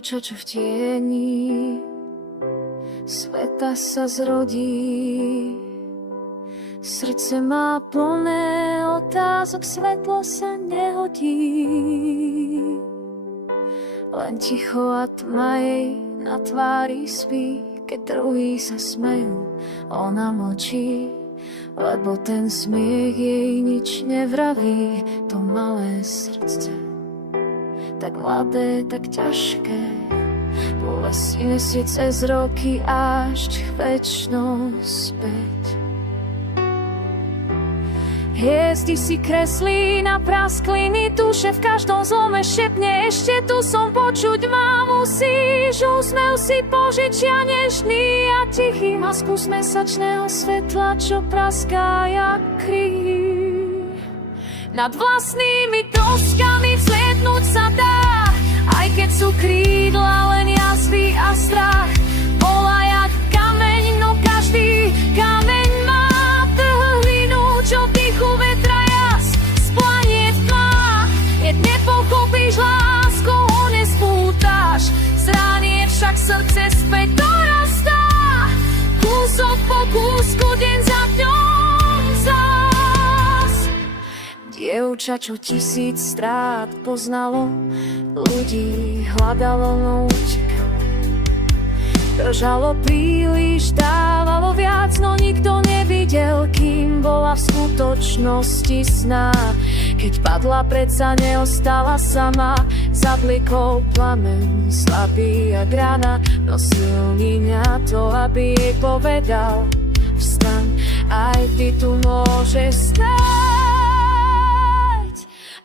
dievča, čo v tieni sveta sa zrodí. Srdce má plné otázok, svetlo sa nehodí. Len ticho a tma jej na tvári spí. Keď druhý sa smejú, ona mlčí, lebo ten smiech jej nič nevraví. To malé srdce, tak mladé, tak ťažké, bolesti nesie cez roky až k večnosť späť. Hviezdy si kreslí na praskliny duše, v každom zlome šepne, ešte tu som, počuť ma musíš. Úsmev si požičia nežný a tichý, masku mesačného svetla, čo praská jak kríh. Nad vlastnými troskami vzlietnúť sa dá, aj keď sú krídla len jazvy a strach. Bola jak kameň, no každý kameň má trhlinu, čo v dýchu vetra jas splanie tma. Keď nepochopíš lásku, ho nespútaš, z ránie však srdce späť dorastá. Kúsok po kúsku, deň za dňom zás. Dievča, čo 1000 strát poznalo, ľudí hľadalo, no utekalo. Držalo príliš, dávalo viac, no nikto nevidel, kým bola v skutočnosti sná. Keď padla, predsa neostala sama, zablikol plameň, slabý jak rana, no silný na to, aby jej povedal: vstaň, aj ty tu môžeš stáť.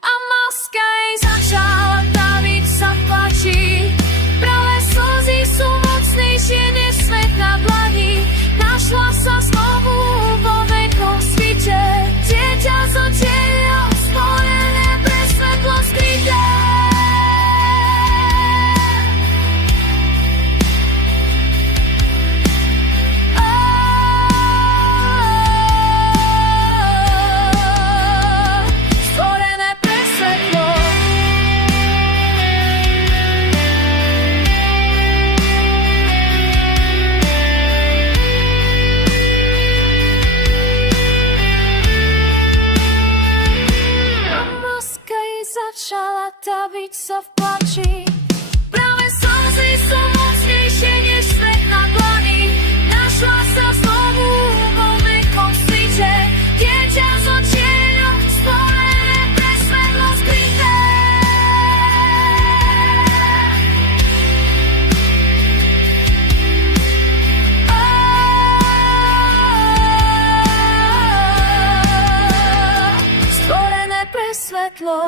A maska jej začala taviť sa v plači, pravé slzy sú mocnejšie než svet na dlani. Našla sa znovu vo vekom svite, dieťa s očeľom spojené pre svetlo skryté. Stvorené pre svetlo. Začala taviť sa v plači, práve slzy sú mocnejšie než svet na dlani. Našla sa znovu vo vekom svite, dieťa s očieľom spojené pre svetlo skryté. Stvorené pre svetlo.